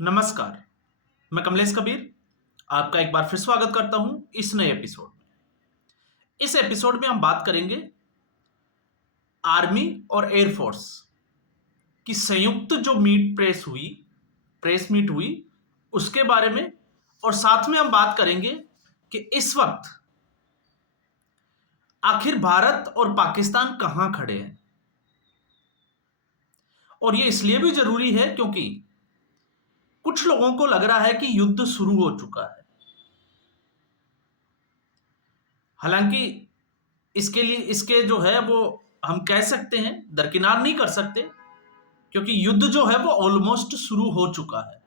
नमस्कार। मैं कमलेश कबीर आपका एक बार फिर स्वागत करता हूं इस नए एपिसोड में। इस एपिसोड में हम बात करेंगे आर्मी और एयरफोर्स की संयुक्त जो प्रेस मीट हुई उसके बारे में। और साथ में हम बात करेंगे कि इस वक्त आखिर भारत और पाकिस्तान कहां खड़े हैं। और यह इसलिए भी जरूरी है क्योंकि कुछ लोगों को लग रहा है कि युद्ध शुरू हो चुका है। हालांकि इसके जो है वो हम कह सकते हैं, दरकिनार नहीं कर सकते, क्योंकि युद्ध जो है वो ऑलमोस्ट शुरू हो चुका है।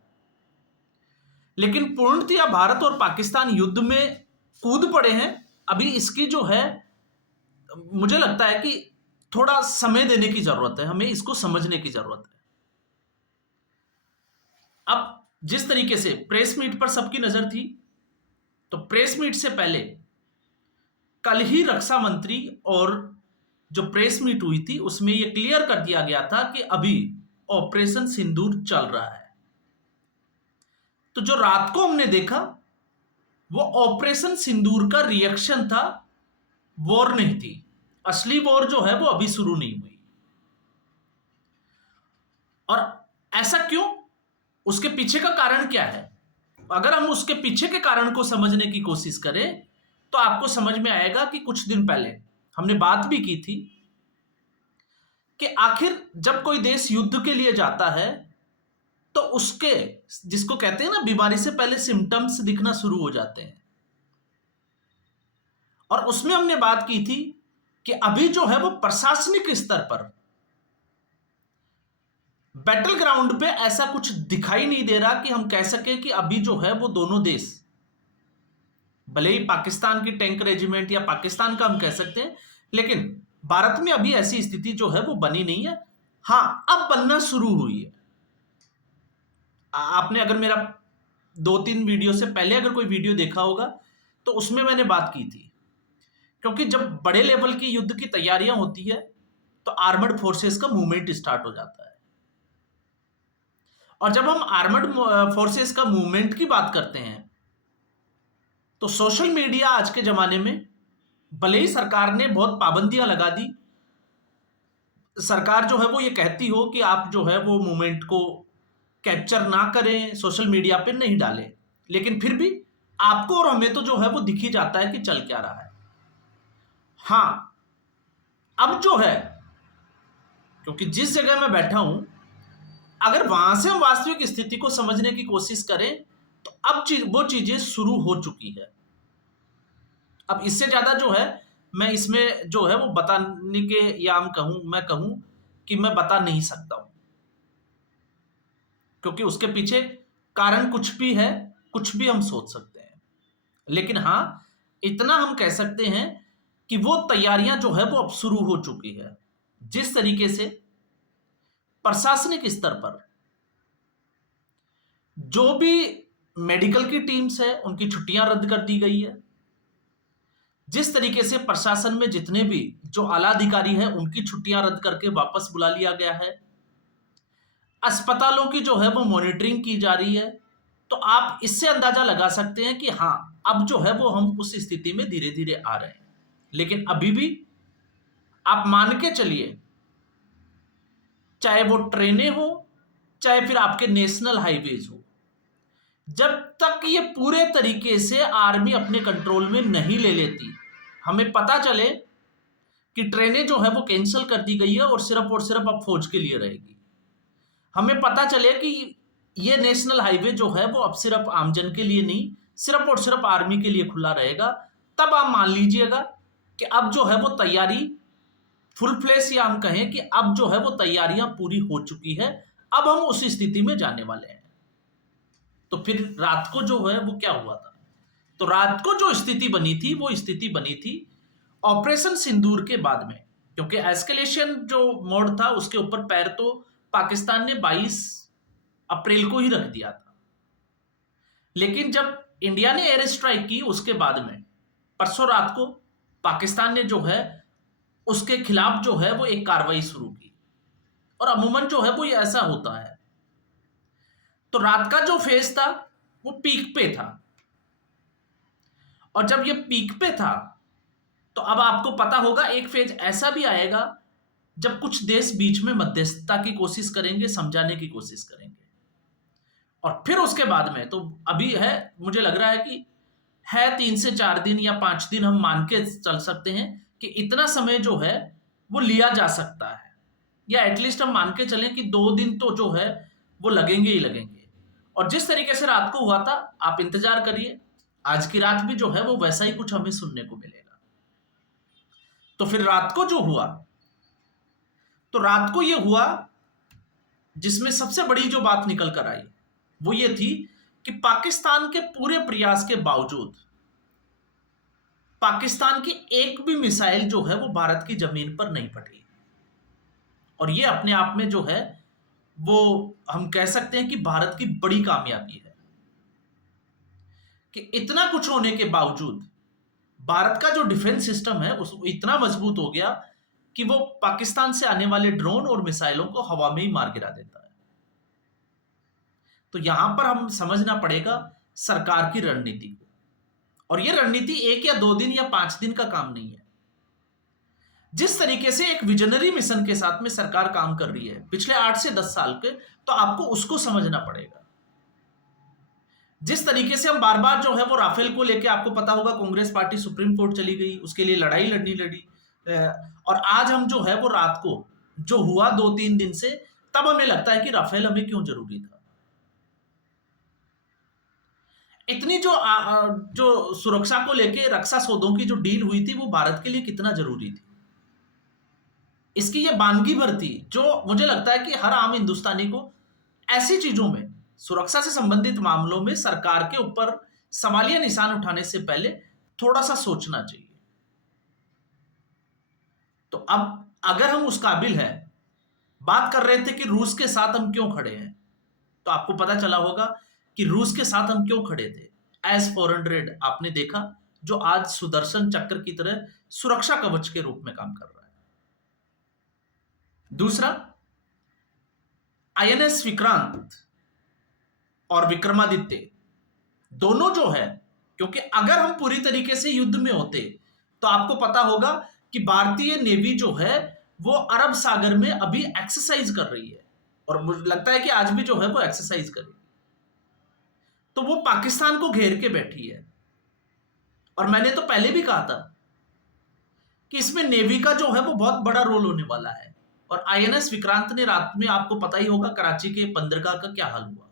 लेकिन पूर्णतया भारत और पाकिस्तान युद्ध में कूद पड़े हैं। अभी इसकी जो है, मुझे लगता है कि थोड़ा समय देने की जरूरत है, हमें इसको समझने की जरूरत है। अब जिस तरीके से प्रेस मीट पर सबकी नजर थी, तो प्रेस मीट से पहले कल ही रक्षा मंत्री और जो प्रेस मीट हुई थी उसमें यह क्लियर कर दिया गया था कि अभी ऑपरेशन सिंदूर चल रहा है। तो जो रात को हमने देखा वो ऑपरेशन सिंदूर का रिएक्शन था, वॉर नहीं थी। असली वॉर जो है वो अभी शुरू नहीं हुई। और ऐसा क्यों, उसके पीछे का कारण क्या है? अगर हम उसके पीछे के कारण को समझने की कोशिश करें तो आपको समझ में आएगा कि कुछ दिन पहले हमने बात भी की थी कि आखिर जब कोई देश युद्ध के लिए जाता है तो उसके, जिसको कहते हैं ना, बीमारी से पहले सिम्टम्स दिखना शुरू हो जाते हैं। और उसमें हमने बात की थी कि अभी जो है वो प्रशासनिक स्तर पर बैटल ग्राउंड पे ऐसा कुछ दिखाई नहीं दे रहा कि हम कह सके कि अभी जो है वो दोनों देश, भले ही पाकिस्तान की टैंक रेजिमेंट या पाकिस्तान का हम कह सकते हैं, लेकिन भारत में अभी ऐसी स्थिति जो है वो बनी नहीं है। हां, अब बनना शुरू हुई है। आपने अगर मेरा 2-3 वीडियो से पहले अगर कोई वीडियो देखा होगा तो उसमें मैंने बात की थी, क्योंकि जब बड़े लेवल की युद्ध की तैयारियां होती है तो आर्मर्ड फोर्सेस का मूवमेंट स्टार्ट हो जाता है। और जब हम आर्मर्ड फोर्सेस का मूवमेंट की बात करते हैं तो सोशल मीडिया आज के जमाने में, भले ही सरकार ने बहुत पाबंदियां लगा दी, सरकार जो है वो ये कहती हो कि आप जो है वो मूवमेंट को कैप्चर ना करें, सोशल मीडिया पे नहीं डालें, लेकिन फिर भी आपको और हमें तो जो है वो दिख ही जाता है कि चल क्या रहा है। हां, अब जो है, क्योंकि जिस जगह मैं बैठा हूं, अगर वहां से हम वास्तविक स्थिति को समझने की कोशिश करें तो अब वो चीजें शुरू हो चुकी है। अब इससे ज्यादा जो है मैं इसमें जो है वो बताने के, या मैं कहूं कि मैं बता नहीं सकता हूं, क्योंकि उसके पीछे कारण कुछ भी है, कुछ भी हम सोच सकते हैं। लेकिन हां, इतना हम कह सकते हैं कि वो तैयारियां जो है वो अब शुरू हो चुकी है। जिस तरीके से प्रशासनिक स्तर पर जो भी मेडिकल की टीम्स है उनकी छुट्टियां रद्द कर दी गई है, जिस तरीके से प्रशासन में जितने भी जो आला अधिकारी हैं उनकी छुट्टियां रद्द करके वापस बुला लिया गया है, अस्पतालों की जो है वो मॉनिटरिंग की जा रही है, तो आप इससे अंदाजा लगा सकते हैं कि हाँ, अब जो है वो हम उस स्थिति में धीरे धीरे आ रहे हैं। लेकिन अभी भी आप मान के चलिए, चाहे वो ट्रेनें हो, चाहे फिर आपके नेशनल हाईवेज हो, जब तक ये पूरे तरीके से आर्मी अपने कंट्रोल में नहीं ले लेती, हमें पता चले कि ट्रेनें जो है वो कैंसिल कर दी गई है और सिर्फ अब फौज के लिए रहेगी, हमें पता चले कि ये नेशनल हाईवे जो है वो अब सिर्फ आमजन के लिए नहीं, सिर्फ और सिर्फ आर्मी के लिए खुला रहेगा, तब आप मान लीजिएगा कि अब जो है वो तैयारी फुल फ्लेश, या हम कहें कि अब जो है वो तैयारियां पूरी हो चुकी है, अब हम उस स्थिति में जाने वाले हैं। तो फिर रात को जो है वो क्या हुआ था? तो रात को जो स्थिति बनी थी वो स्थिति बनी थी ऑपरेशन सिंदूर के बाद में, क्योंकि एस्केलेशन जो मोड था उसके ऊपर पैर तो पाकिस्तान ने 22 अप्रैल को ही रख दिया था। लेकिन जब इंडिया ने एयर स्ट्राइक की उसके बाद में परसों रात को पाकिस्तान ने जो है उसके खिलाफ जो है वो एक कार्रवाई शुरू की। और अमूमन जो है वो ये ऐसा होता है, तो रात का जो फेज था वो पीक पे था, और जब ये पीक पे था तो अब आपको पता होगा एक फेज ऐसा भी आएगा जब कुछ देश बीच में मध्यस्थता की कोशिश करेंगे, समझाने की कोशिश करेंगे, और फिर उसके बाद में तो अभी है, मुझे लग रहा है कि है 3 से 4 दिन या 5 दिन हम मान के चल सकते हैं कि इतना समय जो है वो लिया जा सकता है, या एटलीस्ट हम मान के चलें कि 2 दिन तो जो है वो लगेंगे ही लगेंगे। और जिस तरीके से रात को हुआ था, आप इंतजार करिए, आज की रात भी जो है वो वैसा ही कुछ हमें सुनने को मिलेगा। तो फिर रात को जो हुआ, तो रात को ये हुआ जिसमें सबसे बड़ी जो बात निकल कर आई वो ये थी कि पाकिस्तान के पूरे प्रयास के बावजूद पाकिस्तान की एक भी मिसाइल जो है वो भारत की जमीन पर नहीं पड़ी। और ये अपने आप में जो है वो हम कह सकते हैं कि भारत की बड़ी कामयाबी है कि इतना कुछ होने के बावजूद भारत का जो डिफेंस सिस्टम है उस इतना मजबूत हो गया कि वो पाकिस्तान से आने वाले ड्रोन और मिसाइलों को हवा में ही मार गिरा देता है। तो यहां पर हम समझना पड़ेगा सरकार की रणनीति को, और ये रणनीति 1 या 2 दिन या 5 दिन का काम नहीं है। जिस तरीके से एक विजनरी मिशन के साथ में सरकार काम कर रही है पिछले 8 से 10 साल के, तो आपको उसको समझना पड़ेगा। जिस तरीके से हम बार बार जो है वो राफेल को लेके, आपको पता होगा कांग्रेस पार्टी सुप्रीम कोर्ट चली गई, उसके लिए लड़ाई लड़नी लड़ी, और आज हम जो है वो रात को जो हुआ 2-3 दिन से, तब हमें लगता है कि राफेल हमें क्यों जरूरी था। इतनी जो सुरक्षा को लेके रक्षा सौदों की जो डील हुई थी वो भारत के लिए कितना जरूरी थी, इसकी ये बानगी भर थी जो मुझे लगता है कि हर आम हिंदुस्तानी को ऐसी चीजों में, सुरक्षा से संबंधित मामलों में सरकार के ऊपर सवालिया निशान उठाने से पहले थोड़ा सा सोचना चाहिए। तो अब अगर हम उस काबिल हैं, बात कर रहे थे कि रूस के साथ हम क्यों खड़े हैं, तो आपको पता चला होगा कि रूस के साथ हम क्यों खड़े थे। एस 400 आपने देखा, जो आज सुदर्शन चक्र की तरह सुरक्षा कवच के रूप में काम कर रहा है। दूसरा, आईएनएस विक्रांत और विक्रमादित्य दोनों जो है, क्योंकि अगर हम पूरी तरीके से युद्ध में होते तो आपको पता होगा कि भारतीय नेवी जो है वो अरब सागर में अभी एक्सरसाइज कर रही है, और मुझे लगता है कि आज भी जो है वो एक्सरसाइज करेगी। तो वो पाकिस्तान को घेर के बैठी है, और मैंने तो पहले भी कहा था कि इसमें नेवी का जो है वो बहुत बड़ा रोल होने वाला है। और आईएनएस विक्रांत ने रात में, आपको पता ही होगा, कराची के बंदरगाह का क्या हाल हुआ।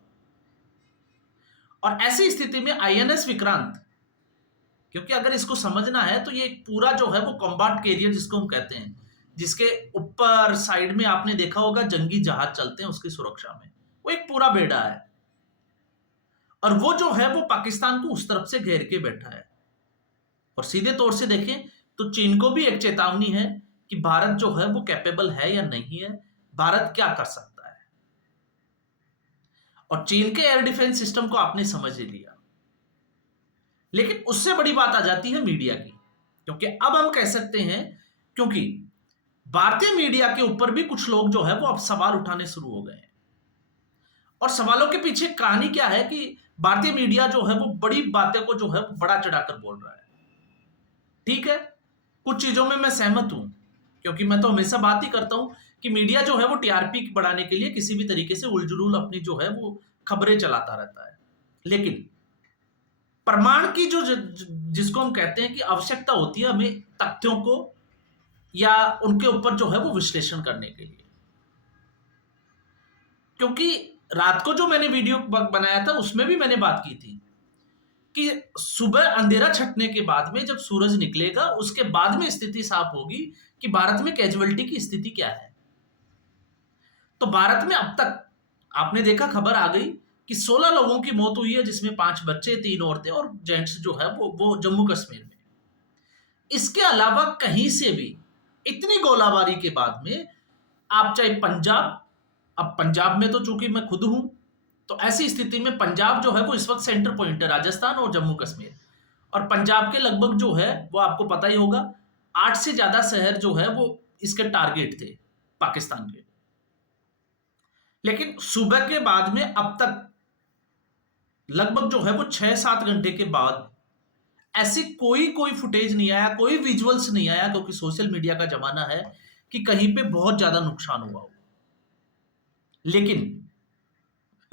और ऐसी स्थिति में आईएनएस विक्रांत, क्योंकि अगर इसको समझना है तो ये पूरा जो है वो कॉम्बैट कैरियर जिसको हम कहते हैं, जिसके ऊपर साइड में आपने देखा होगा जंगी जहाज चलते हैं उसकी सुरक्षा में, वो एक पूरा बेड़ा है, और वो जो है वो पाकिस्तान को उस तरफ से घेर के बैठा है। और सीधे तौर से देखें तो चीन को भी एक चेतावनी है कि भारत जो है वो कैपेबल है या नहीं है, भारत क्या कर सकता है। और चीन के एयर डिफेंस सिस्टम को आपने समझ ही लिया। लेकिन उससे बड़ी बात आ जाती है मीडिया की, क्योंकि अब हम कह सकते हैं, क्योंकि भारतीय मीडिया के ऊपर भी कुछ लोग जो है वो अब सवाल उठाने शुरू हो गए हैं। और सवालों के पीछे कहानी क्या है कि भारतीय मीडिया जो है वो बड़ी बातें को जो है बड़ा चढ़ाकर बोल रहा है। ठीक है, कुछ चीजों में मैं सहमत हूं, क्योंकि मैं तो हमेशा बात ही करता हूं कि मीडिया जो है वो टीआरपी बढ़ाने के लिए किसी भी तरीके से उलझुल अपनी जो है वो खबरें चलाता रहता है। लेकिन प्रमाण की जिसको हम कहते हैं कि आवश्यकता होती है हमें तथ्यों को या उनके ऊपर जो है वो विश्लेषण करने के लिए। क्योंकि रात को जो मैंने वीडियो बनाया था उसमें भी मैंने बात की थी कि सुबह अंधेरा छटने के बाद में जब सूरज निकलेगा उसके बाद में स्थिति साफ होगी कि भारत में कैजुअलिटी की स्थिति क्या है। तो भारत में अब तक आपने देखा, खबर आ गई कि 16 लोगों की मौत हुई है, जिसमें 5 बच्चे, 3 औरतें और जेंट्स जो है वो जम्मू कश्मीर में। इसके अलावा कहीं से भी इतनी गोलाबारी के बाद में आप चाहे पंजाब, अब पंजाब में तो चूंकि मैं खुद हूं, तो ऐसी स्थिति में पंजाब जो है वो इस वक्त सेंटर पॉइंट है, राजस्थान और जम्मू कश्मीर। और पंजाब के लगभग जो है वो आपको पता ही होगा 8 से ज्यादा शहर जो है वो इसके टारगेट थे पाकिस्तान के। लेकिन सुबह के बाद में अब तक लगभग जो है वो 6-7 घंटे के बाद ऐसी कोई फुटेज नहीं आया, कोई विजुअल्स नहीं आया, क्योंकि सोशल मीडिया का जमाना है कि कहीं पे बहुत ज्यादा नुकसान हुआ हो। लेकिन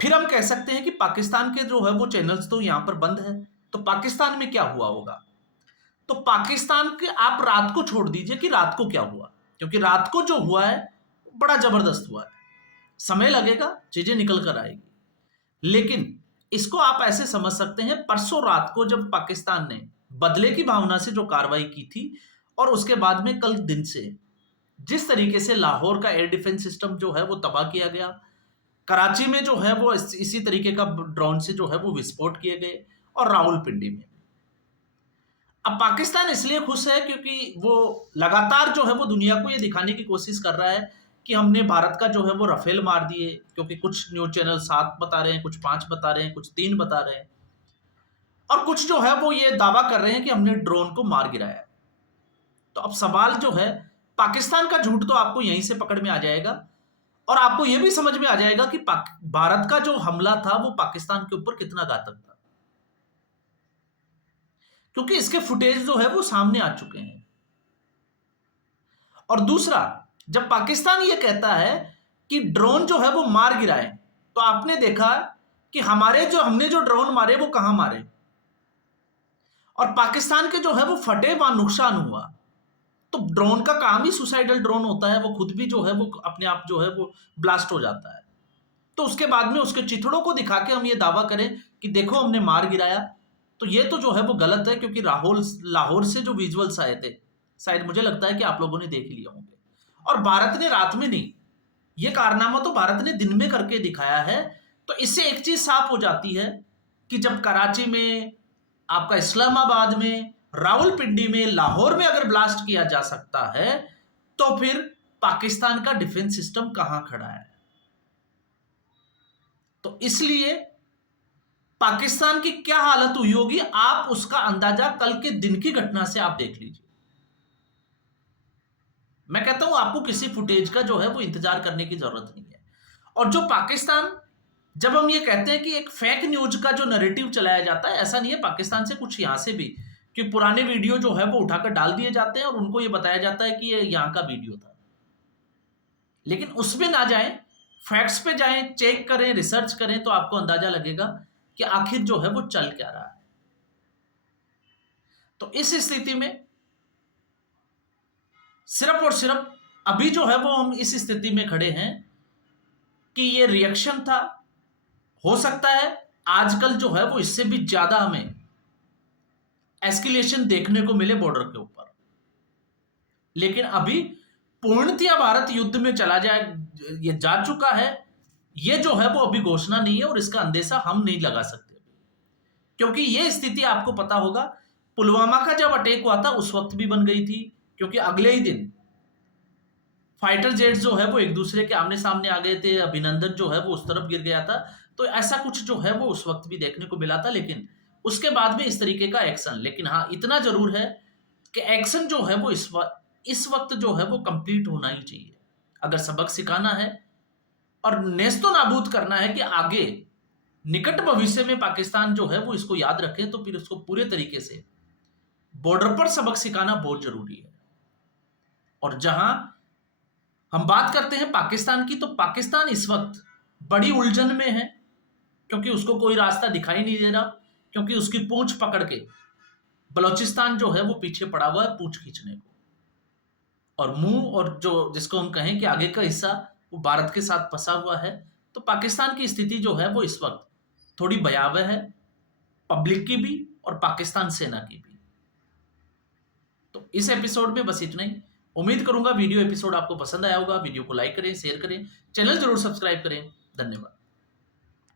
फिर हम कह सकते हैं कि पाकिस्तान के जो है वो चैनल्स तो यहां पर बंद है, तो पाकिस्तान में क्या हुआ होगा? तो पाकिस्तान के आप रात को छोड़ दीजिए कि रात को क्या हुआ, क्योंकि रात को जो हुआ है बड़ा जबरदस्त हुआ है। समय लगेगा, चीजें निकल कर आएगी, लेकिन इसको आप ऐसे समझ सकते हैं, परसों रात को जब पाकिस्तान ने बदले की भावना से जो कार्रवाई की थी और उसके बाद में कल दिन से जिस तरीके से लाहौर का एयर डिफेंस सिस्टम जो है वो तबाह किया गया, कराची में जो है वो इसी तरीके का ड्रोन से जो है वो विस्फोट किए गए, और रावलपिंडी में। अब पाकिस्तान इसलिए खुश है क्योंकि वो लगातार जो है वो दुनिया को ये दिखाने की कोशिश कर रहा है कि हमने भारत का जो है वो रफेल मार दिए, क्योंकि कुछ न्यूज चैनल 7 बता रहे हैं, कुछ 5 बता रहे हैं, कुछ 3 बता रहे हैं, और कुछ जो है वो ये दावा कर रहे हैं कि हमने ड्रोन को मार गिराया। तो अब सवाल जो है, पाकिस्तान का झूठ तो आपको यहीं से पकड़ में आ जाएगा, और आपको यह भी समझ में आ जाएगा कि भारत का जो हमला था वो पाकिस्तान के ऊपर कितना घातक था, क्योंकि इसके फुटेज जो है वो सामने आ चुके हैं। और दूसरा, जब पाकिस्तान ये कहता है कि ड्रोन जो है वो मार गिराए, तो आपने देखा कि हमने जो ड्रोन मारे वो कहां मारे, और पाकिस्तान के जो है वो फटे, वहां नुकसान हुआ। तो ड्रोन का काम ही सुसाइडल ड्रोन होता है, वो खुद भी जो है वो अपने आप जो है वो ब्लास्ट हो जाता है। तो उसके बाद में उसके चिथड़ों को दिखा के हम ये दावा करें कि देखो हमने मार गिराया, तो ये तो जो है वो गलत है, क्योंकि लाहौर से जो विजुअल्स आए थे, शायद मुझे लगता है कि आप लोगों ने देख लिए होंगे। और भारत ने रात में नहीं, ये कारनामा तो भारत ने दिन में करके दिखाया है। तो इससे एक चीज साफ हो जाती है कि जब कराची में, आपका इस्लामाबाद में, रावलपिंडी में, लाहौर में अगर ब्लास्ट किया जा सकता है, तो फिर पाकिस्तान का डिफेंस सिस्टम कहां खड़ा है? तो इसलिए पाकिस्तान की क्या हालत हुई होगी, आप उसका अंदाजा कल के दिन की घटना से आप देख लीजिए। मैं कहता हूं आपको किसी फुटेज का जो है वो इंतजार करने की जरूरत नहीं है। और जो पाकिस्तान, जब हम ये कहते हैं कि एक फेक न्यूज का जो नैरेटिव चलाया जाता है, ऐसा नहीं है, पाकिस्तान से कुछ यहां से भी कि पुराने वीडियो जो है वो उठाकर डाल दिए जाते हैं और उनको ये बताया जाता है कि ये यहां का वीडियो था। लेकिन उसमें ना जाएं, फैक्ट्स पे जाएं, चेक करें, रिसर्च करें, तो आपको अंदाजा लगेगा कि आखिर जो है वो चल क्या रहा है। तो इस स्थिति में सिर्फ और सिर्फ अभी जो है वो हम इस स्थिति में खड़े हैं कि ये रिएक्शन था। हो सकता है आजकल जो है वो इससे भी ज्यादा हमें एस्केलेशन देखने को मिले बॉर्डर के ऊपर, लेकिन अभी पूर्णतया भारत युद्ध में चला जाए, ये जा चुका है, ये जो है वो अभी घोषणा नहीं है, और इसका अंदेशा हम नहीं लगा सकते, क्योंकि ये स्थिति आपको पता होगा, पुलवामा का जब अटैक हुआ था उस वक्त भी बन गई थी, क्योंकि अगले ही दिन फाइटर जेट्स जो है वो एक दूसरे के आमने सामने आ गए थे, अभिनंदन जो है वो उस तरफ गिर गया था। तो ऐसा कुछ जो है वो उस वक्त भी देखने को मिला था, लेकिन उसके बाद में इस तरीके का एक्शन। लेकिन हाँ, इतना जरूर है कि एक्शन जो है वो इस वक्त जो है वो कंप्लीट होना ही चाहिए, अगर सबक सिखाना है और नेस्तो नाबूद करना है कि आगे निकट भविष्य में पाकिस्तान जो है वो इसको याद रखे, तो फिर उसको पूरे तरीके से बॉर्डर पर सबक सिखाना बहुत जरूरी है। और जहां हम बात करते हैं पाकिस्तान की, तो पाकिस्तान इस वक्त बड़ी उलझन में है, क्योंकि उसको कोई रास्ता दिखाई नहीं दे रहा, क्योंकि उसकी पूंछ पकड़ के बलूचिस्तान जो है वो पीछे पड़ा हुआ है पूंछ खींचने को, और मुंह और जो जिसको हम कहें कि आगे का हिस्सा वो भारत के साथ फंसा हुआ है। तो पाकिस्तान की स्थिति जो है वो इस वक्त थोड़ी भयावह है, पब्लिक की भी और पाकिस्तान सेना की भी। तो इस एपिसोड में बस इतना ही। उम्मीद करूंगा वीडियो एपिसोड आपको पसंद आया होगा। वीडियो को लाइक करें, शेयर करें, चैनल जरूर सब्सक्राइब करें। धन्यवाद।